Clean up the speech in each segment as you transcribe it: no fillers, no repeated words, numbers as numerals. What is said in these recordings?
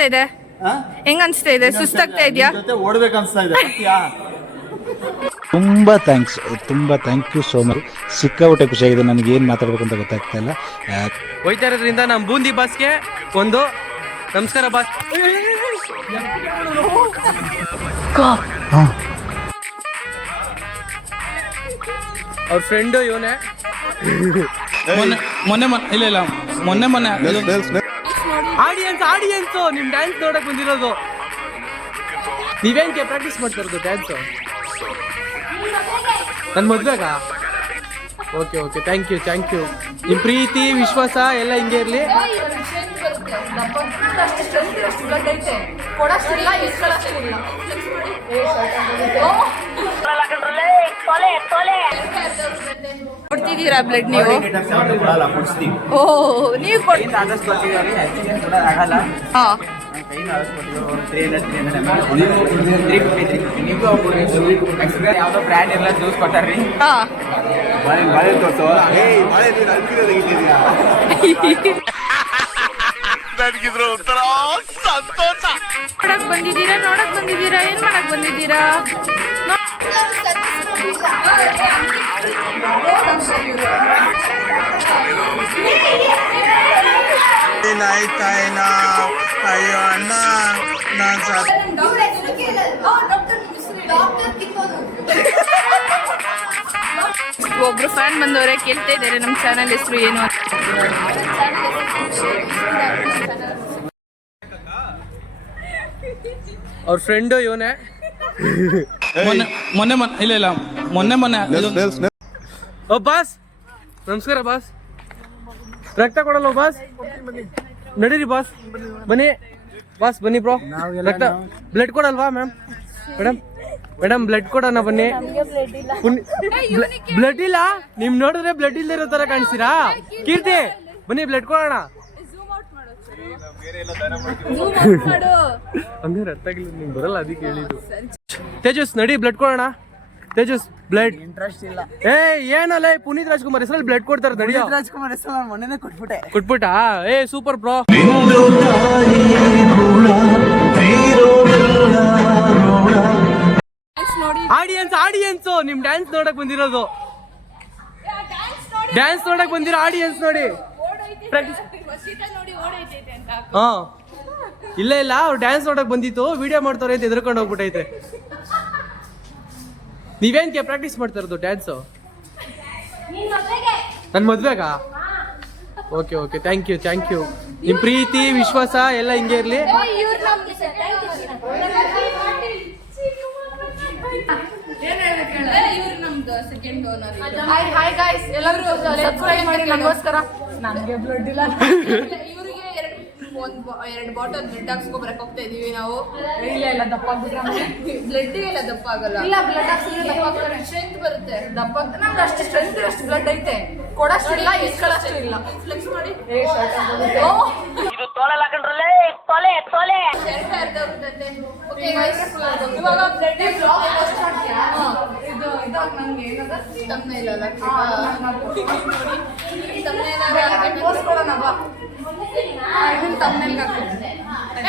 ಅನ್ಸ್ತಾ ಇದೆ? ಹೆಂಗ್ ಅನ್ಸ್ತಾ ಇದೆ? ಸುಸ್ತಾಗ್ತಾ ಇದೆಯಾ? ಓಡ್ಬೇಕು ಅನ್ಸ್ತಾ ಇದೆ. ತುಂಬ ಥ್ಯಾಂಕ್ ಯು ಸೋ ಮಚ್. ಸಿಕ್ಕಾಪಟ್ಟೆ ಖುಷಿಯಾಗಿದೆ. ನನಗೆ ಏನು ಮಾತಾಡಬೇಕು ಅಂತ ಗೊತ್ತಾಗ್ತಾ ಇಲ್ಲ. ಹೋಯ್ತಾ ಇರೋದ್ರಿಂದ ನಮ್ಮ ಬೂಂದಿ ಬಾಸ್ಗೆ ಒಂದು ನಮಸ್ಕಾರ ಬಾಸ್. ಅವ್ರ ಫ್ರೆಂಡು ಇವನೇ. ಮೊನ್ನೆ ಆಡಿಯನ್ಸು ನಿಮ್ ಡ್ಯಾನ್ಸ್ ನೋಡಕ್ ಬಂದಿರೋದು. ನೀವೇನ್ಗೆ ಪ್ರಾಕ್ಟೀಸ್ ಮಾಡ್ತಾ ಇರೋದು ಡ್ಯಾನ್ಸು? ನನ್ನ ಮದ್ವೆಗ? Okay thank you. ನಿಮ್ ಪ್ರೀತಿ ವಿಶ್ವಾಸ ಎಲ್ಲ ಹಿಂಗೆ ಇರ್ಲಿ. ಕೊಡ್ತಿದ್ದೀರಾ ಬ್ಲಡ್ ನೀವು? ಓ ನೀವು ಯಾವ್ದೋ ಬ್ರ್ಯಾಂಡ್ ಎಲ್ಲ ಜ್ಯೂಸ್ ಕೊಟ್ಟಾರ್ರಿ. ನನಗಿದ್ರು ಒಂಥರ ಸಂತೋಷ. ನೋಡಕ್ ಬಂದಿದ್ದೀರಾ ಏನ್ ಮಾಡಕ್ ಬಂದಿದ್ದೀರಾ? ಅಯ್ಯೋ ಅಣ್ಣ ಒಬ್ರು ಫ್ಯಾನ್ ಬಂದವರೇ ಕೇಳ್ತಾ ಇದ್ದಾರೆ ನಮ್ಮ ಚಾನಲ್ ಹೆಸರು ಏನು ಅಂತ. ಅವ್ರ ಫ್ರೆಂಡು ಇವನೇ. ಮೊನ್ನೆ ಓ ಬಾಸ್ ನಮಸ್ಕಾರ ಬಾಸ್. ರಕ್ತ ಕೊಡಲ್ಲ ಬಾಸ್? ನಡೀರಿ ಬಾಸ್, ಬನ್ನಿ ಬಾಸ್, ಬನ್ನಿ ಬ್ರೋ. ರಕ್ತ ಬ್ಲಡ್ ಕೊಡಲ್ವಾ ಮೇಡಮ್ ಬ್ಲಡ್ ಕೊಡೋಣ ಬನ್ನಿ. ಬ್ಲಡ್ ಇಲ್ಲ? ನಿಮ್ ನೋಡಿದ್ರೆ ಬ್ಲಡ್ ಇಲ್ಲದೆ ಇರೋ ತರ ಕಾಣಿಸ್ತೀರಾ? ಕೀರ್ತಿ ಬನ್ನಿ ಬ್ಲಡ್ ಕೊಡೋಣ. ಹಂಗೆ ರಕ್ತ ನಿಮ್ಗೆ ಬರಲ್ಲ ಅದಕ್ಕೆ ಹೇಳಿದ್ದು. ತೇಜಸ್ ನಡಿ ಬ್ಲಡ್ ಕೊಡೋಣ. ತೇಜಸ್ ಬ್ಲಡ್ ಇಂಟ್ರೆಸ್ಟ್ ಇಲ್ಲ. ಏನಲ್ಲ ಪುನೀತ್ ರಾಜ್ಕುಮಾರ್ ಹೆಸರಲ್ಲಿ ಬ್ಲಡ್ ಕೊಡ್ತಾರೆ. ನಡಿಯೋ. ರಾಜ್ಕುಮಾರ್ ಹೆಸರು ಮೊನ್ನೆ ಕೊಟ್ಬಿಟ್ಟಾ? Super bro. ಆಡಿಯನ್ಸು ನಿಮ್ ಡ್ಯಾನ್ಸ್ ನೋಡಕ್ ಬಂದಿರೋದು. ಡ್ಯಾನ್ಸ್ ನೋಡಕ್ ಬಂದಿರೋ ಆಡಿಯನ್ಸ್ ನೋಡಿ. ಹಾ ಇಲ್ಲ ಅವ್ರು ಡ್ಯಾನ್ಸ್ ನೋಡಕ್ ಬಂದಿತ್ತು, ವಿಡಿಯೋ ಮಾಡ್ತಾರ ಅಂತ ಎದ್ರಕೊಂಡು ಹೋಗ್ಬಿಟ್ಟೈತೆ. ನೀವೇನ್ಗೆ ಪ್ರಾಕ್ಟೀಸ್ ಮಾಡ್ತಾ ಇರೋದು ಡ್ಯಾನ್ಸು? ನನ್ನ ಮದ್ವೆಗ? Okay thank you. ನಿಮ್ ಪ್ರೀತಿ ವಿಶ್ವಾಸ ಎಲ್ಲ ಹಿಂಗೆ ಇರ್ಲಿ. ಹಾಯ್ ಗಾಯ್ಸ್, ಎಲ್ಲರೂ ಸಬ್ಸ್ಕ್ರೈಬ್ ಮಾಡಿ ನನಗೋಸ್ಕರ. ನನಗೆ ಬ್ಲಡ್ ಇಲ್ಲ. ಇವರಿಗೆ ಎರಡು ಬಾಟಲ್ ಬ್ಲಡ್ ಹಾಕ್ಸ್ಕೊಬರಕ್ ಹೋಗ್ತಾ ಇದೀವಿ ನಾವು. ಇಲ್ಲ ದಪ್ಪ ಬ್ಲಡ್ ಎಲ್ಲ ದಪ್ಪ ಆಗಲ್ಲ. ಇಲ್ಲ ಬ್ಲಡ್ ಹಾಕ್ಸಿದ್ರೆ ದಪ್ಪ ಆಗ್ತಾರೆ, ಸ್ಟ್ರೆಂತ್ ಬರುತ್ತೆ. ದಪ್ಪ ನಮ್ಗೆ ಅಷ್ಟು ಸ್ಟ್ರೆಂತ್ ಅಷ್ಟು ಬ್ಲಡ್ ಐತೆ, ಕೊಡಷ್ಟು ಇಲ್ಲ ಇಸ್ಕೊಳ್ಳಷ್ಟು ಇಲ್ಲ. ಫ್ಲೆಕ್ಸ್ ಮಾಡಿ. ಇದು ತೋಲಲ್ಲ ಕಣ್ರಲ್ಲೇ, ತೋಲೆ ಓಕೆ ಗೈಸ್, ಇವಾಗ ಬ್ಲಡ್ ಇದು ನನಗೆ ಏನದ ತಮ್ಮನೇಲ್ ಅಲ್ಲ ತಮ್ಮನೇಲ್ ಬಾ.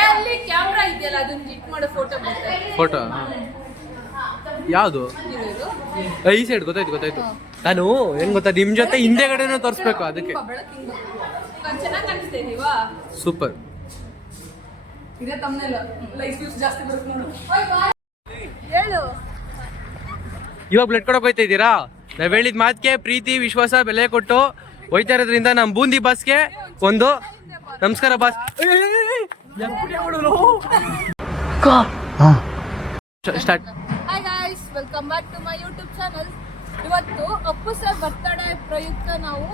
ಅಲ್ಲಿ ಕ್ಯಾಮ್ರಾ ಇದೆಯಲ್ಲ, ಅದನ್ನ ಕ್ಲಿಕ್ ಮಾಡೋ ಫೋಟೋ ಯಾವುದು? ಈ ಸೈಡ್ ಗೊತ್ತಾಯ್ತು. ನಾನು ಹೆಂಗ್ ಗೊತ್ತಾ, ನಿಮ್ ಜೊತೆ ಹಿಂದೆಗಡೆನೂ ತೋರಿಸ್ಬೇಕು ಅದಕ್ಕೆ. ಚೆನ್ನಾಗಿ ಕಾಣಿಸ್ತಾ ಇದೀವಾ? ಸೂಪರ್. ಇದೇ ತಮ್ಮನೇಲ್ ಲೈಕ್ ವ್ಯೂಸ್ ಜಾಸ್ತಿ ಬರುತ್ತೆ ನೋಡು. ಹೇಳು. ಇವಾಗ ಬ್ಲಡ್ ಕೊಡಕ್ ಹೋಯ್ತಾ ಇದ್ದೀರಾ? ನಾವ್ ಹೇಳಿದ ಮಾತಿಗೆ ಪ್ರೀತಿ ವಿಶ್ವಾಸ ಬೆಲೆ ಕೊಟ್ಟು ಹೋಯ್ತಾ ಇರೋದ್ರಿಂದ ನಮ್ಮ ಬೂಂದಿ ಬಾಸ್ಗೆ ಒಂದು ನಮಸ್ಕಾರ boss. Start. Hi guys, welcome back to my YouTube channel. ಇವತ್ತು ಅಪ್ಪು ಸರ್ ಬರ್ತಡೇ ಪ್ರಯುಕ್ತ ನಾವು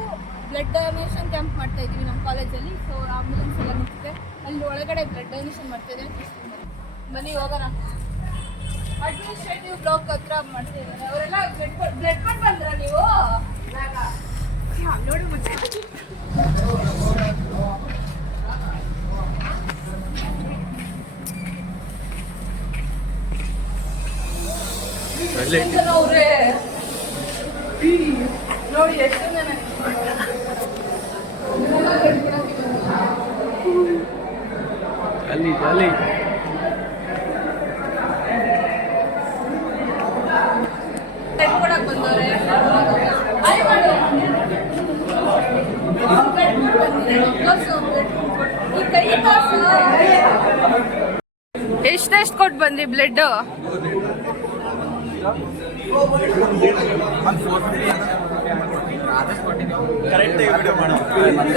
ಬ್ಲಡ್ ಡೊನೇಷನ್ ಕ್ಯಾಂಪ್ ಮಾಡ್ತಾ ಇದೀವಿ ನಮ್ಮ ಕಾಲೇಜಲ್ಲಿ. ಸೊ ಆಂಬುಲೆನ್ಸ್ ಎಲ್ಲ ನಿಂತಿದೆ, ಅಲ್ಲಿ ಒಳಗಡೆ ಬ್ಲಡ್ ಡೊನೇಷನ್ ಮಾಡ್ತಿದೆ. ಬನ್ನಿ ಹೋಗೋಣ. ಅಡ್ಮಿನಿಸ್ಟ್ರೇಟಿವ್ ಬ್ಲಾಕ್ ಹತ್ರ ಮಾಡ್ತಾ ಇದ್ದಾರೆ ಅವರೆಲ್ಲ. ಬ್ಲಡ್ ಕೊಟ್ಟು ಬಂದ್ರ ನೀವು? ನೋಡಿ ಅವ್ರೆ ನೋಡಿ ಎಷ್ಟು ಜಾಲಿ ಜಾಲಿ. ಕೊಡಕ್ ಬಂದವ್ರೆ. ಎಷ್ಟೆಷ್ಟು ಕೊಟ್ಟು ಬಂದ್ರಿ ಬ್ಲಡ್?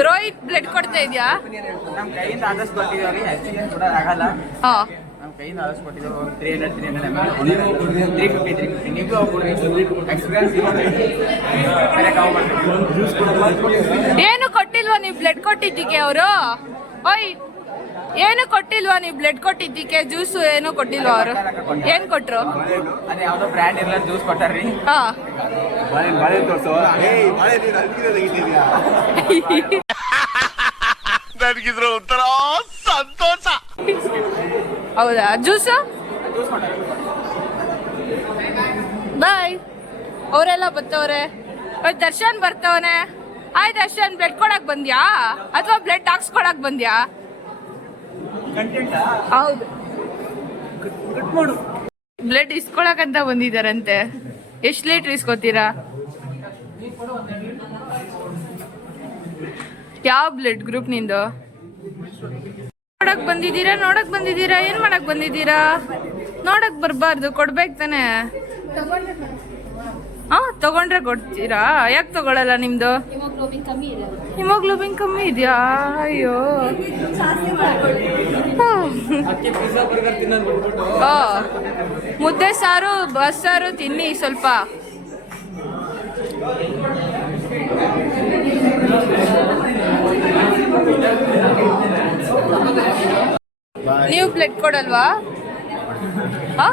ರೋಹಿತ್ ಬ್ಲಡ್ ಕೊಡ್ತಾ ಇದ್ಯಾ? ನಮ್ಮ ಕೈಯಿಂದ ಆದಷ್ಟು ಕೊಟ್ಟಿದ್ದೀವಿ. ಆಕ್ಚುಲಿ ಕೂಡ ಆಗಲ್ಲ. ಹಾ, ನಮ್ಮ ಕೈಯಿಂದ ಆದಷ್ಟು ಕೊಟ್ಟಿದ್ದೀವಿ. 350 ನೀವು ಎಕ್ಸ್ಪೀರಿಯನ್ಸ್ ಏನು ಕೊಟ್ಟಿಲ್ವಾ ನೀವು ಬ್ಲಡ್ ಕೊಟ್ಟಿದ್ದಕ್ಕೆ ಅವರು? ಓಯ್, ಏನು ಕೊಟ್ಟಿಲ್ವಾ ನೀವು ಬ್ಲಡ್ ಕೊಟ್ಟಿದ್ದಕ್ಕೆ? ಜ್ಯೂಸು ಏನು ಕೊಟ್ಟಿಲ್ವಾ ಅವರು? ಏನ್ ಕೊಟ್ರು? ಅದೇ ಯಾವ್ದೋ ಬ್ರ್ಯಾಂಡ್ ಇರಲ್ಲ ಜ್ಯೂಸ್ ಕೊಟ್ಟಾರ್ರಿ. ಹಾ, ನನಗಿದ್ರ ಒಂಥರ ಸಂತೋಷ. ಹೌದಾ? ಜ್ಯೂಸು ಬಾಯ್. ಅವರೆಲ್ಲ ಬರ್ತವ್ರೆ. ದರ್ಶನ್ ಬರ್ತವನೆ. ಆಯ್ ದರ್ಶನ್, ಬ್ಲಡ್ ಕೊಡಕ್ ಬಂದ್ಯಾ ಅಥವಾ ಬ್ಲಡ್ ಹಾಕ್ಸ್ಕೊಡಕ್ ಬಂದ್ಯಾ? ಹೌದು, ಬ್ಲಡ್ ಇಸ್ಕೊಳಕಂತ ಬಂದಿದಾರಂತೆ. ಎಷ್ಟು ಲೀಟರ್ ಇಸ್ಕೊತೀರಾ? ಯಾವ ಬ್ಲಡ್ ಗ್ರೂಪ್ ನಿಂದು? ನೋಡಕ್ ಬಂದಿದ್ದೀರಾ? ಏನ್ ಮಾಡಕ್ ಬಂದಿದ್ದೀರಾ? ನೋಡಕ್ ಬರ್ಬಾರ್ದು, ಕೊಡ್ಬೇಕು ತಾನೆ. ಹಾ, ತಗೊಂಡ್ರೆ ಕೊಡ್ತೀರಾ? ಯಾಕೆ ತಗೊಳಲ್ಲ? ನಿಮ್ದು ಹಿಮೋಗ್ಲೋಬಿನ್ ಕಮ್ಮಿ ಇದೆಯಾ? ಅಯ್ಯೋ, ಮುದ್ದೆ ಸಾರು ಬಸ್ಸಾರು ತಿನ್ನಿ ಸ್ವಲ್ಪ. ನೀವು ಬ್ಲಡ್ ಕೊಡಲ್ವಾ? ಹಾ,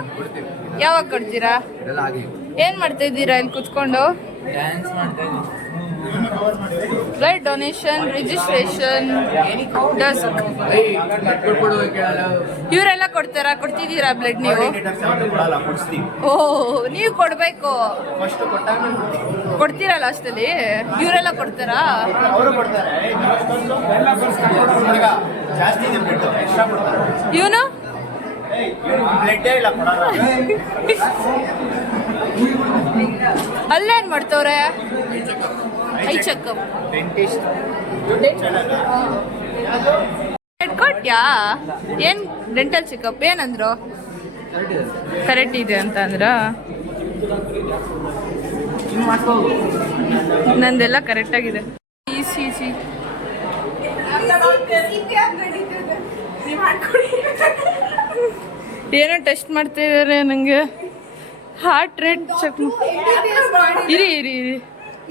ಯಾವಾಗ ಕೊಡ್ತೀರಾ? ಏನ್ ಮಾಡ್ತಾ ಇದ್ದೀರಾ ಇಲ್ಲಿ ಕುತ್ಕೊಂಡು? ಬ್ಲಡ್ ಡೊನೇಷನ್ ರಿಜಿಸ್ಟ್ರೇಷನ್ ಡಸ್ಕ್ ಇವರೆಲ್ಲ ಕೊಡ್ತಾರಾ? ಕೊಡ್ತಿದ್ದೀರಾ ಬ್ಲಡ್ ನೀವು? ಓ, ನೀವು ಕೊಡ್ಬೇಕು. ಕೊಡ್ತೀರಾ ಲಾಸ್ಟಲ್ಲಿ? ಇವರೆಲ್ಲ ಕೊಡ್ತಾರಾ? ಇವನು ಅಲ್ಲೇನ್ ಮಾಡ್ತವ್ರೆ? I checkup ಕೊಟ್ಯಾ? ಏನ್ ಡೆಂಟಲ್ ಚೆಕಪ್? ಏನಂದ್ರು? ಕರೆಕ್ಟ್ ಇದೆ ಅಂತ ಅಂದ್ರ? ನಂದೆಲ್ಲ ಕರೆಕ್ಟ್ ಆಗಿದೆ. ಏನೋ ಟೆಸ್ಟ್ ಮಾಡ್ತಾ ಇದಾರೆ ನಂಗೆ. Heart rate check. ಇರಿ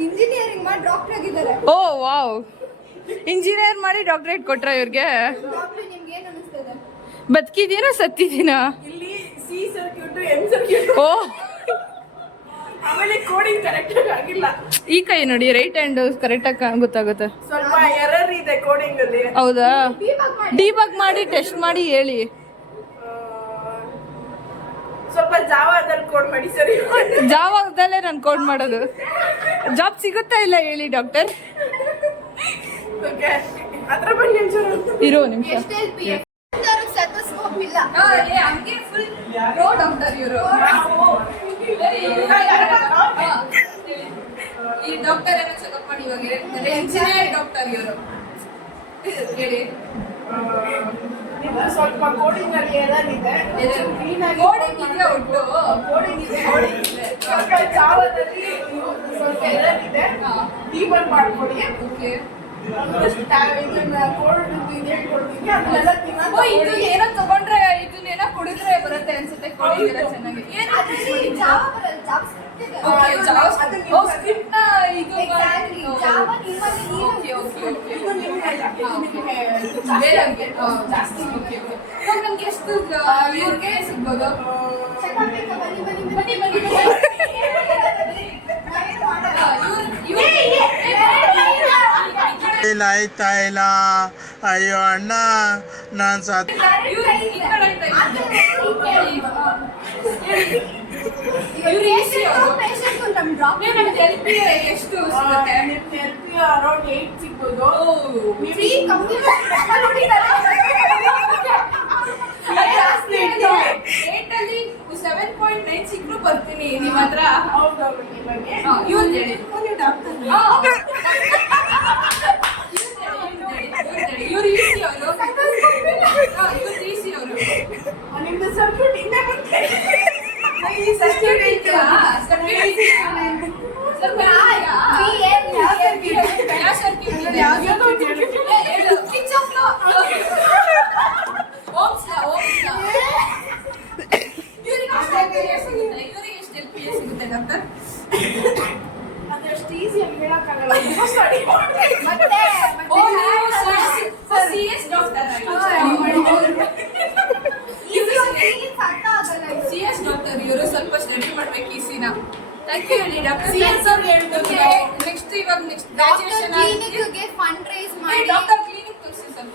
ಇಂಜಿನಿಯರಿಂಗ್ ಮಾಡಿ ಡಾಕ್ಟರ್ ಆಗಿದ್ದಾರೆ. ಓ ವಾವ್, ಇಂಜಿನಿಯರ್ ಮಾಡಿ ಡಾಕ್ಟರೇಟ್ ಕೊಟ್ರ ಇವ್ರಿಗೆ? ಡಾಕ್ಟರ್ ನಿಮ್ಗೆ ಏನು ಅನಿಸ್ತದೆ? ಬದುಕಿದ್ದೀನಾ ಸತ್ತಿದ್ದೀನಾ? ಇಲ್ಲಿ C circuit M circuit O, ಆಮೇಲೆ ಕೋಡಿಂಗ್ ಕರೆಕ್ಟ್ ಆಗಿಲ್ಲ. ಈ ಕೈ ನೋಡಿ, ರೈಟ್ ಹ್ಯಾಂಡ್ ಕರೆಕ್ಟ್ ಆಗಿ ಗೊತ್ತಾಗುತ್ತೆ. ಸ್ವಲ್ಪ ಎರರ್ ಇದೆ ಕೋಡಿಂಗ್ ಅಲ್ಲಿ. ಹೌದಾ? ಡಿಬಗ್ ಮಾಡಿ ಟೆಸ್ಟ್ ಮಾಡಿ ಹೇಳಿ. ಸ್ವಲ್ಪ ಜಾವಾದಲ್ಲಿ ಕೋಡ್ ಮಾಡಿ ಸರಿ. ಜಾವಾದಲ್ಲೇ ನಾನು ಕೋಡ್ ಮಾಡೋದು. ಜಾಬ್ ಸಿಗುತ್ತಾ ಇಲ್ಲ ಹೇಳಿ ಡಾಕ್ಟರ್? ಓಕೆ, ಅದ್ರ ಬಗ್ಗೆ ಇರೋ ನಿಮಿಷ. ಸೆಟೋಸ್ಕೋಪ್ ಇಲ್ಲ. ಹಂಗೆ ಫುಲ್ ಪ್ರೋ ಡಾಕ್ಟರ್ ಇವರು. ಈ ಡಾಕ್ಟರ್ ಏನೋ ಚೆಕಪ್ ಮಾಡಿ ಇವಾಗ ಹೇಳ್ತಾರೆ. ಇಂಜಿನಿಯರ್ ಡಾಕ್ಟರ್ ಇವರು. ಹೇಳಿ. ಸ್ವಲ್ಪ ಕೋಡಿಂಗ್ ಅಲ್ಲಿ ಎರರ್ ಇದೆ. ಕೋಡಿಂಗ್ ಇದೆ, ಒಟ್ಟು ಕೋಡಿಂಗ್ ಇದೆ. ಸ್ವಲ್ಪ ಜಾವಾದಲ್ಲಿ ಸ್ವಲ್ಪ ಎರರ್ ಇದೆ. ಡಿಬಗ್ ಮಾಡ್ಕೊಡಿ. ಓಕೆ. ಇದನ್ನ ಕೋಡ್ ಇದೆ ಕೊಡ್ತೀನಿ, ಅದನ್ನೆಲ್ಲ ಓ, ಇದು ಏನೋ ತಗೊಂಡ್ರೆ ಇದನ್ನೇನೋ ಕುಡಿದ್ರೆ ಬರುತ್ತೆ ಅನ್ಸುತ್ತೆ. ಕೋಡಿಂಗ್ ಎಲ್ಲ ಚೆನ್ನಾಗಿ. ಅದರಲ್ಲಿ ಜಾವಾ ಬರಲ್ಲ, ಜಾವಾ ಸ್ಕ್ರಿಪ್ಟ್ ಇದೆ. ಓಕೆ, ಜಾವಾ ಸ್ಕ್ರಿಪ್ಟ್ ನ ಇದು ಎಕ್ಸಾಕ್ಟ್ಲಿ ಜಾವಾ ನಿಮ್ಮಲ್ಲಿ ಓಕೆ ಬೇರೆ ಜಾಸ್ತಿ. Okay okay. ನಮ್ಗೆ ಎಷ್ಟು ಇವ್ರಿಗೆ ಸಿಗ್ಬೋದು? ಚೆಕಪ್ ಬನ್ನಿ ಆಯ್ತಾ ಇಲ್ಲ. ಅಯ್ಯೋ ಅಣ್ಣ, ನಾನ್ ಸತ್. ಎಷ್ಟು ಸಿಗುತ್ತೆ? ಅರೌಂಡ್ 8 ಸಿಗ್ಬೋದು. ಫ್ರೀ ಕಂಪ್ಯೂಟರ್ ಬನ್ನಿ. ಇವ್ರು ಹೇಳಿ ಬನ್ನಿ ಡಾಕ್ಟರ್. ಇವ್ರು ಈಸಿ ಅವರು ಇವ್ರು ಈಸಿ ಅವರು ನಿಮ್ದು ಸರ್ಕ್ಯೂಟ್ ಹಿಂದೆ ಬಂತೆ. ಸರ್ಕ್ಯೂಟ್ ಐತಾ ಸರ್ಕ್ಯೂಟ್ ಸ್ವಲ್ಪ ಯಾವ ಸರ್ಕ್ಯೂಟ್ ಯಾವ್ದು ಸ್ವಿಚ್ ಆಫ್ ಓಮ್ಸ್ಲಾ ಇವ್ರಿಗೆ ಎಷ್ಟು ಎಲ್ ಪಿ ಎ ಸಿಗುತ್ತೆ ಡಾಕ್ಟರ್ ಅದಷ್ಟು ಈಸಿಯಾಗಿ ಹೇಳಕ್ಕಾಗಲ್ಲ. ಸ್ಟಡಿ ಮತ್ತೆ ಸಿ ಎಸ್ ಡಾಕ್ಟರ್ ಅರ್ಥ ಆಗಲ್ಲ ಇದು. ಸಿ ಎಸ್ ಡಾಕ್ಟರ್ ಇವರು ಸ್ವಲ್ಪ ಸ್ಟಡಿ ಮಾಡ್ಬೇಕು ಈ ಸಿನ ಥ್ಯಾಂಕ್ ಯು ಹೇಳಿ ಡಾಕ್ಟರ್ CS ಅವ್ರು ಹೇಳ್ತಾರೆ. ನೆಕ್ಸ್ಟ್ ಇವಾಗ ನೆಕ್ಸ್ಟ್ ಡಾಕ್ಟರ್ ಗ್ರಾಜುಯೇಷನ್ ಕ್ಲಿನಿಕ್ಗೆ ಫಂಡ್ ರೈಸ್ ಮಾಡಿ ಡಾಕ್ಟರ್ ಕ್ಲಿನಿಕ್ ತೋರಿಸಿ ಸ್ವಲ್ಪ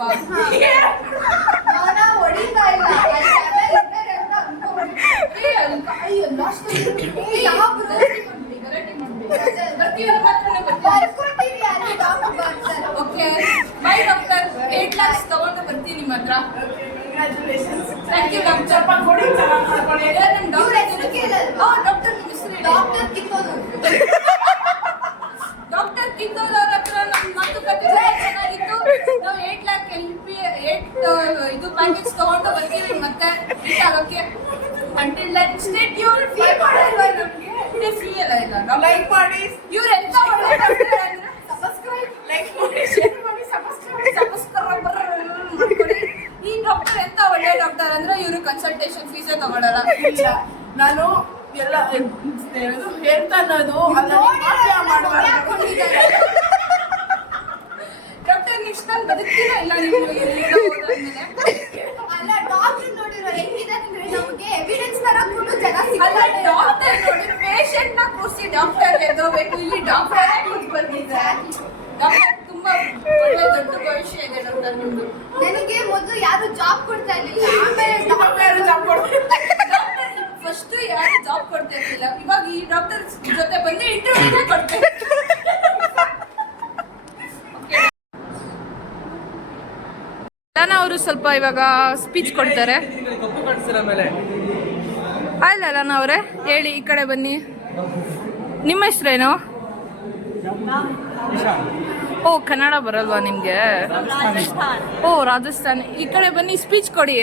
ನಾನು ಹೊಡಿತಾ ಇಲ್ಲ ಅಲ್ಲಿ ಜನ ಇದ್ದಾರೆ ಅಂತ ಅನ್ಕೊಂಡ್ಬಿಟ್ಟೆ. ಅಯ್ಯೋ ಲಾಸ್ಟ್ ಯಾವ ಬರ್ತೀವಿ ಮಾತ್ರ ಬರ್ಕೊಟ್ಟಿರಿ ಅಲ್ಲಿ ಡಾಕ್ಟರ್ ಬರ್ತಾರೆ. ಓಕೆ ಬೈ ಡಾಕ್ಟರ್ 8 lakhs ತಗೊಂಡು ಬರ್ತೀನಿ ನಿಮ್ಮ ಹತ್ರ ಕಂಗ್ರ್ಯಾಚುಲೇಷನ್ಸ್. ಥ್ಯಾಂಕ್ ಯು ಡಾಕ್ಟರ್ ಸ್ವಲ್ಪ ಕೊಡಿ ಚೆನ್ನಾಗಿ ಮಾಡ್ಕೊಳ್ಳಿ. ನಮ್ಮ ಇವ್ರ ಹೆಸರು ಕೇಳಲ್ವಾ? ಡಾಕ್ಟರ್ ನಿಮ್ಮ ಹೆಸರು ಹೇಳಿ ಡಾಕ್ಟರ್ ಕಿತ್ತೋದು. ಡಾಕ್ಟರ್ ಕಿತ್ತೋಲ್ ಅವ್ರ ಹತ್ರ ನಮ್ಮ ಮಾತುಕತೆ ಚೆನ್ನಾಗಿತ್ತು ನಾವು 8 lakh ಇದು ಪ್ಯಾಕೇಜ್ ತಗೊಂಡು ಬರ್ತೀವಿ ಮತ್ತೆ ಮೀಟ್ ಆಗೋಕ್ಕೆ until then stay tuned fee ಮಾಡಲ್ವಾ ನಮ್ಗೆ? ಫೀ ಎಲ್ಲ ಇಲ್ಲ ಲೈಕ್ ಮಾಡಿ, ಇವ್ರು ಎಂತ ಒಳ್ಳೆ ಡಾಕ್ಟರ್ ಅಂದ್ರೆ ಸಬ್ಸ್ಕ್ರೈಬ್ ಲೈಕ್ ಮಾಡಿ, ಶೇರ್ ಮಾಡಿ, ಸಬ್ಸ್ಕ್ರೈಬ್ ಮಾಡ್ಕೊಳ್ಳಿ ಈ ಡಾಕ್ಟರ್ ಎಂತ ಒಳ್ಳೆ ಡಾಕ್ಟರ್ ಅಂದ್ರೆ ಇವರು ಕನ್ಸಲ್ಟೇಷನ್ ಫೀಸೇ ತಗೊಳಲ್ಲ ಇಲ್ಲ. ನಾನು ಎಲ್ಲ ಹೇಳ್ತಾ ಅನ್ನೋದು ಅಲ್ಲ, ಮಾಫಿಯಾ ಮಾಡಬಾರ್ದು. ಡಾಕ್ಟರ್ ನೆಕ್ಸ್ಟ್ ನಾನು ಬದುಕ್ತೀನೋ ಇಲ್ಲ ನಿಮ್ಗೆ ಎಲ್ಲಿಂದ ಹೋದಾದ್ಮೇಲೆ ಅಲ್ಲ ಡಾಕ್ಟರ್ ನೋಡಿರೋ ಹೆಂಗಿದೆ ಅಂದ್ರೆ ನಮಗೆ ಎವಿಡೆನ್ಸ್ ತರಕ್ಕೂ ಜನ ಅಲ್ಲ ಸಿಗಲ್ಲ. ಡಾಕ್ಟರ್ ನೋಡಿ ಪೇಷಂಟ್ ನ ಕೂರಿಸಿ ಡಾಕ್ಟರ್ ಎದೋಬೇಕು ಇಲ್ಲಿ ಡಾಕ್ಟರ್ ಕೂತ್ ಬರ್ತಿದ್ದಾರೆ ಡಾಕ್ಟರ್ ತುಂಬಾ ಒಳ್ಳೆ ದೊಡ್ಡ ಭವಿಷ್ಯ ಇದೆ ಡಾಕ್ಟರ್ ನಿಮ್ದು ನನಗೆ ಮೊದಲು ಯಾರು ಜಾಬ್ ಕೊಡ್ತಾ ಇರ್ಲಿಲ್ಲ, ಆಮೇಲೆ ಯಾರು ಜಾಬ್ ಕೊಡ್ತಾರೆ? ಡಾಕ್ಟರ್ ಫಸ್ಟ್ ಯಾರು ಜಾಬ್ ಕೊಡ್ತಾ ಇರ್ಲಿಲ್ಲ ಇವಾಗ ಈ ಡಾಕ್ಟರ್ ಜೊತೆ ಬಂದು ಇಂಟರ್ವ್ಯೂ ಕೊಡ್ತಾರೆ ಅವರು ಸ್ವಲ್ಪ ಇವಾಗ ಸ್ಪೀಚ್ ಕೊಡ್ತಾರೆ ಕಪ್ಪು ಕಾಣಿಸ್ತೀರ ಮೇಲೆ ಅಲ್ಲ ಲನ ಅವರೇ ಹೇಳಿ ಈ ಕಡೆ ಬನ್ನಿ ನಿಮ್ಮ ಹೆಸರೇನು ಓ ಕನ್ನಡ ಬರಲ್ವಾ ನಿಮಗೆ ಓ ರಾಜಸ್ಥಾನ್ ಈ ಕಡೆ ಬನ್ನಿ ಸ್ಪೀಚ್ ಕೊಡಿ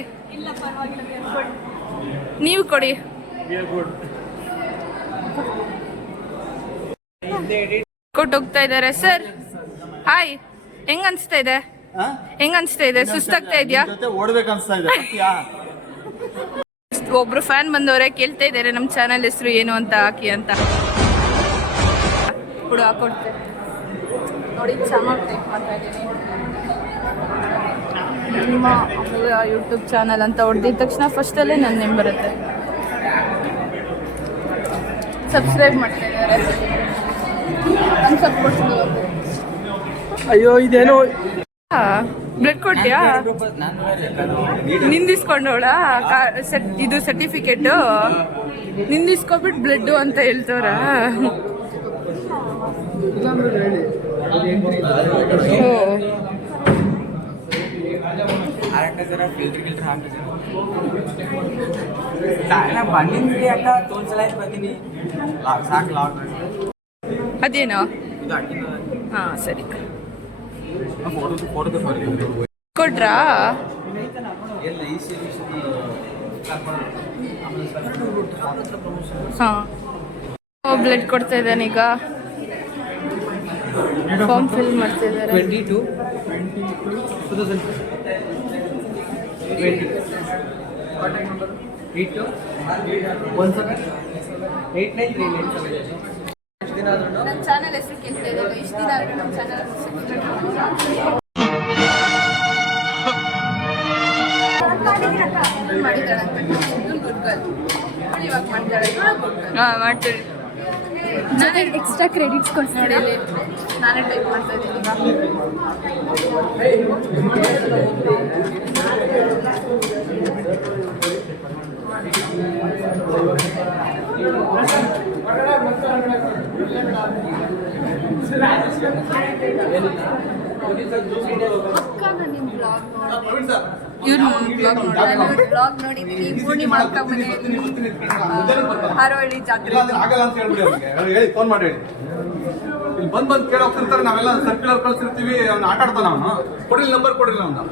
ನೀವು ಕೊಡಿ ಕೊಟ್ಟು ಹೋಗ್ತಾ ಇದ್ದಾರೆ ಸರ್ ಹಾಯ್ ಹೆಂಗ್ ಅನ್ಸ್ತಾ ಇದೆ ಹೆಂಗ್ ಅನ್ಸ್ತಾ ಇದೆ ಸುಸ್ತಾಗ್ತಾ ಇದೆಯಾ ಓಡ್ಬೇಕು ಅನ್ಸ್ತಾ ಇದೆ. ಒಬ್ರು ಫ್ಯಾನ್ ಬಂದವರೇ ಕೇಳ್ತಾ ಇದ್ದಾರೆ ನಮ್ಮ ಚಾನಲ್ ಹೆಸರು ಏನು ಅಂತ ಹಾಕಿ ಅಂತ ಕೂಡ ಹಾಕೊಡ್ತೇನೆ ನೋಡಿ ಚೆನ್ನಾಗಿ ಟೈಪ್ ಮಾಡ್ತಾ ಇದ್ದೀನಿ ನಿಮ್ಮ ಯೂಟ್ಯೂಬ್ ಚಾನಲ್ ಅಂತ ಹೊಡೆದಿದ ತಕ್ಷಣ ಫಸ್ಟಲ್ಲೇ ನನ್ನ ನೇಮ್ ಬರುತ್ತೆ ಸಬ್ಸ್ಕ್ರೈಬ್ ಮಾಡ್ತಾ ಇದ್ದಾರೆ ನಾನು ಸಬ್ಸ್ಕ್ರೈಬ್ ಅಯ್ಯೋ ಇದೇನೋ ಬ್ಲಡ್ ಕೊಡ್ತೀಯಾ ನಿಂದಿಸ್ಕೊಂಡವಳ ಇದು ಸರ್ಟಿಫಿಕೇಟು ನಿಂದಿಸ್ಕೊಬಿಟ್ಟು ಬ್ಲಡ್ ಅಂತ ಹೇಳ್ತವ್ರ ಓ ಫಿಲ್ಟರ್ ಗಿಲ್ಟರ್ ಹಾಕಿದ್ರೆ ನಾ ಬಂದಿದ್ವಿ ಅಕ್ಕ ತೋರ್ಸಲ ಬರ್ತೀನಿ ಸಾಕು ಲಾಕ್ ಅದೇನೋ ಇದು ಅಕ್ಕಿನ ಹಾಂ ಸರಿ ಫೋಟೋದು ಕೊಡ್ರಾ ಎಲ್ಲ ಈ ಹಾಂ ಬ್ಲಡ್ ಕೊಡ್ತಾ ಇದ್ದಾನೆ ಈಗ ಫಾರ್ಮ್ ಫಿಲ್ ಮಾಡ್ತಾ ಇದ್ದಾರೆ 22 2020 ಕಾಂಟ್ಯಾಕ್ಟ್ ನಂಬರ್ 8217893897 ಎಷ್ಟು ದಿನ ಆದ್ರೂ ನನ್ನ ಚಾನಲ್ ಹೆಸರು ಕೇಳ್ತಾ ಇದ್ದಾರೆ ಇಷ್ಟು ದಿನ ಆದರೂ ನಮ್ಮ ಚಾನಲ್ ಮಾಡಿದ್ದಾಳಂತ ಗುಡ್ ಗರ್ಲ್ ಇವಾಗ ಮಾಡ್ತಾಳೆ ಹಾಂ ಮಾಡ್ತೀವಿ ನಾನೇ ಎಕ್ಸ್ಟ್ರಾ ಕ್ರೆಡಿಟ್ಸ್ ಕೊಡ್ತೀನಿ ನೋಡಿ ನಾನೇ ಟೈಪ್ ಮಾಡ್ತಾ ಇದ್ದೀನಿ ಅಕ್ಕ ನಾನು ನಿಮ್ಮ ಬ್ಲಾಗ್ ಬ್ಲಾಗ್ ನೋಡಿದ್ದೀನಿ ಪೂರ್ಣಿಮಾ ಅಕ್ಕ ಮನೆಯಲ್ಲಿ ಹಾರೋಹಳ್ಳಿ ಜಾತ್ರೆ ಆಗಲ್ಲ ಅಂತ ಹೇಳ್ಬಿಡಿ ಅವ್ರಿಗೆ ಹೇಳಿ ಫೋನ್ ಮಾಡಿ ಹೇಳಿ ಇಲ್ಲಿ ಬಂದ್ ಕೇಳಿ ಹೋಗ್ತಿರ್ತಾರೆ ನಾವೆಲ್ಲ ಸರ್ಕ್ಯುಲರ್ ಕಳ್ಸಿರ್ತೀವಿ ಅವ್ನು ಆಟ ಆಡ್ತಾನ ಅವನು ಕೊಡ್ರಿ ನಂಬರ್ ಕೊಡ್ರಿ ಅವ್ನು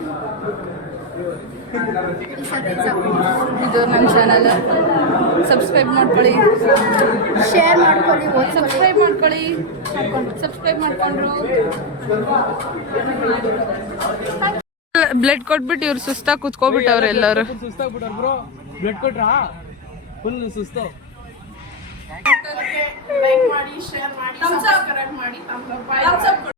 ಇದು ನನ್ನ ಚಾನಲ್ ಸಬ್ಸ್ಕ್ರೈಬ್ ಮಾಡ್ಕೊಳ್ಳಿ ಶೇರ್ ಮಾಡ್ಕೊಳ್ಳಿ ಸಬ್ಸ್ಕ್ರೈಬ್ ಮಾಡ್ಕೊಳ್ಳಿ ಸಬ್ಸ್ಕ್ರೈಬ್ ಮಾಡ್ಕೊಂಡ್ರು ಬ್ಲಡ್ ಕೊಟ್ಬಿಟ್ಟು ಇವ್ರು ಸುಸ್ತಾಗಿ ಕುತ್ಕೋಬಿಟ್ಟವ್ರೆ ಎಲ್ಲರೂ ಸುಸ್ತಾಗ್ಬಿಟ್ಟಾರ ಬ್ರೋ ಬ್ಲಡ್ ಕೊಟ್ರಾ ಫುಲ್ ಸುಸ್ತು ಲೈಕ್ ಮಾಡಿ ಶೇರ್ ಮಾಡಿ ಸಬ್ಸ್ಕ್ರೈಬ್ ಮಾಡಿ